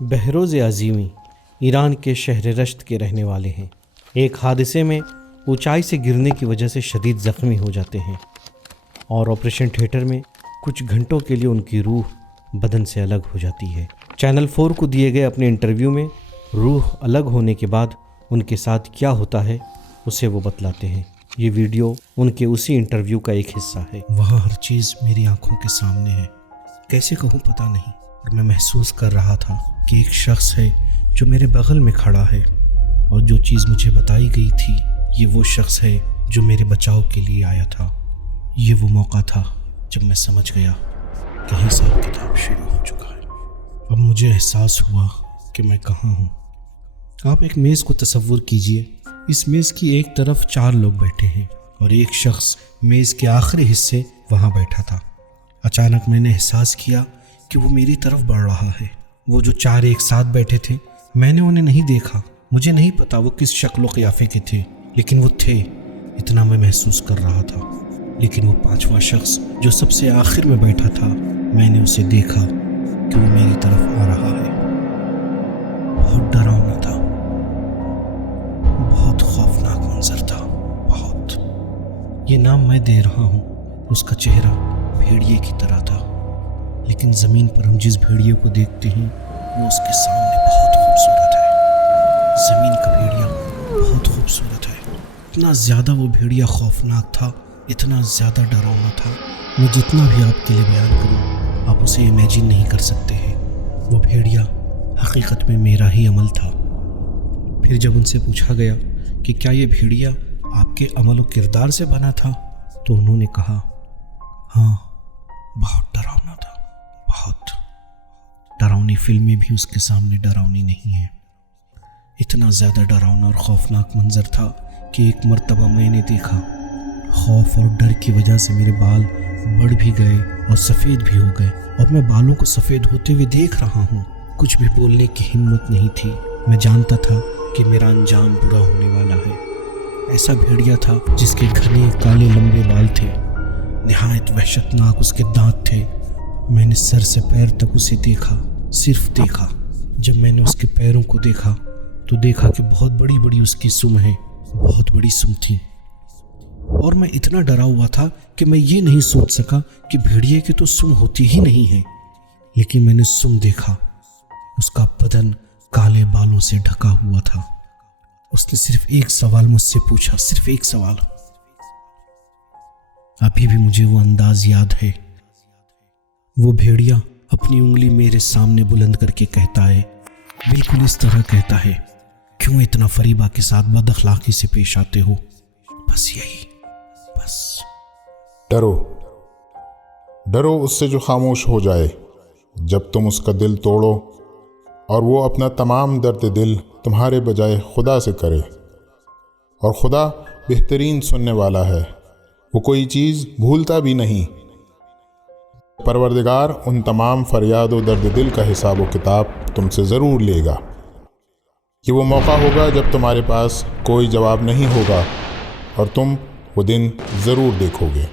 بہروز عظیمی ایران کے شہر رشت کے رہنے والے ہیں۔ ایک حادثے میں اونچائی سے گرنے کی وجہ سے شدید زخمی ہو جاتے ہیں اور آپریشن تھیٹر میں کچھ گھنٹوں کے لیے ان کی روح بدن سے الگ ہو جاتی ہے۔ چینل 4 کو دیے گئے اپنے انٹرویو میں روح الگ ہونے کے بعد ان کے ساتھ کیا ہوتا ہے اسے وہ بتلاتے ہیں۔ یہ ویڈیو ان کے اسی انٹرویو کا ایک حصہ ہے۔ وہاں ہر چیز میری آنکھوں کے سامنے ہے، کیسے کہوں پتہ نہیں، اور میں محسوس کر رہا تھا کہ ایک شخص ہے جو میرے بغل میں کھڑا ہے، اور جو چیز مجھے بتائی گئی تھی یہ وہ شخص ہے جو میرے بچاؤ کے لیے آیا تھا۔ یہ وہ موقع تھا جب میں سمجھ گیا کہ حساب کتاب شروع ہو چکا ہے۔ اب مجھے احساس ہوا کہ میں کہاں ہوں۔ آپ ایک میز کو تصور کیجئے، اس میز کی ایک طرف 4 لوگ بیٹھے ہیں اور ایک شخص میز کے آخری حصے وہاں بیٹھا تھا۔ اچانک میں نے احساس کیا کہ وہ میری طرف بڑھ رہا ہے۔ وہ جو 4 ایک ساتھ بیٹھے تھے، میں نے انہیں نہیں دیکھا، مجھے نہیں پتا وہ کس شکل و قیافے کے تھے، لیکن وہ تھے، اتنا میں محسوس کر رہا تھا۔ لیکن وہ 5واں شخص جو سب سے آخر میں بیٹھا تھا، میں نے اسے دیکھا کہ وہ میری طرف آ رہا ہے۔ بہت ڈراؤنا تھا، بہت خوفناک منظر تھا، بہت۔ یہ نام میں دے رہا ہوں، اس کا چہرہ بھیڑیے کی طرح تھا، لیکن زمین پر ہم جس بھیڑیے کو دیکھتے ہیں وہ اس کے سامنے بہت خوبصورت ہے۔ زمین کا بھیڑیا بہت خوبصورت ہے۔ اتنا زیادہ وہ بھیڑیا خوفناک تھا، اتنا زیادہ ڈراؤنا تھا، میں جتنا بھی آپ کے لیے بیان کروں آپ اسے امیجن نہیں کر سکتے ہیں۔ وہ بھیڑیا حقیقت میں میرا ہی عمل تھا۔ پھر جب ان سے پوچھا گیا کہ کیا یہ بھیڑیا آپ کے عمل و کردار سے بنا تھا، تو انہوں نے کہا ہاں، بہت ڈراؤنا تھا، بہت ڈراؤنی فلمیں بھی اس کے سامنے ڈراؤنی نہیں ہیں۔ اتنا زیادہ ڈراؤنا اور خوفناک منظر تھا کہ ایک مرتبہ میں نے دیکھا، خوف اور ڈر کی وجہ سے میرے بال بڑھ بھی گئے اور سفید بھی ہو گئے، اور میں بالوں کو سفید ہوتے ہوئے دیکھ رہا ہوں۔ کچھ بھی بولنے کی ہمت نہیں تھی، میں جانتا تھا کہ میرا انجام برا ہونے والا ہے۔ ایسا بھیڑیا تھا جس کے گھنے کالے لمبے بال تھے، نہایت وحشتناک اس کے دانت تھے۔ میں نے سر سے پیر تک اسے دیکھا، صرف دیکھا۔ جب میں نے اس کے پیروں کو دیکھا تو دیکھا کہ بہت بڑی بڑی اس کی سم ہیں، بہت بڑی سم تھی، اور میں اتنا ڈرا ہوا تھا کہ میں یہ نہیں سوچ سکا کہ بھیڑیے کی تو سم ہوتی ہی نہیں ہے۔ لیکن میں نے سم دیکھا، اس کا بدن کالے بالوں سے ڈھکا ہوا تھا۔ اس نے صرف ایک سوال مجھ سے پوچھا، صرف ایک سوال۔ ابھی بھی مجھے وہ انداز یاد ہے۔ وہ بھیڑیا اپنی انگلی میرے سامنے بلند کر کے کہتا ہے، بالکل اس طرح کہتا ہے، کیوں اتنا فریبہ کے ساتھ بد اخلاقی سے پیش آتے ہو؟ بس یہی، بس۔ ڈرو، ڈرو اس سے جو خاموش ہو جائے جب تم اس کا دل توڑو، اور وہ اپنا تمام درد دل تمہارے بجائے خدا سے کرے، اور خدا بہترین سننے والا ہے، وہ کوئی چیز بھولتا بھی نہیں۔ پروردگار ان تمام فریاد و درد دل کا حساب و کتاب تم سے ضرور لے گا۔ یہ وہ موقع ہوگا جب تمہارے پاس کوئی جواب نہیں ہوگا، اور تم وہ دن ضرور دیکھو گے۔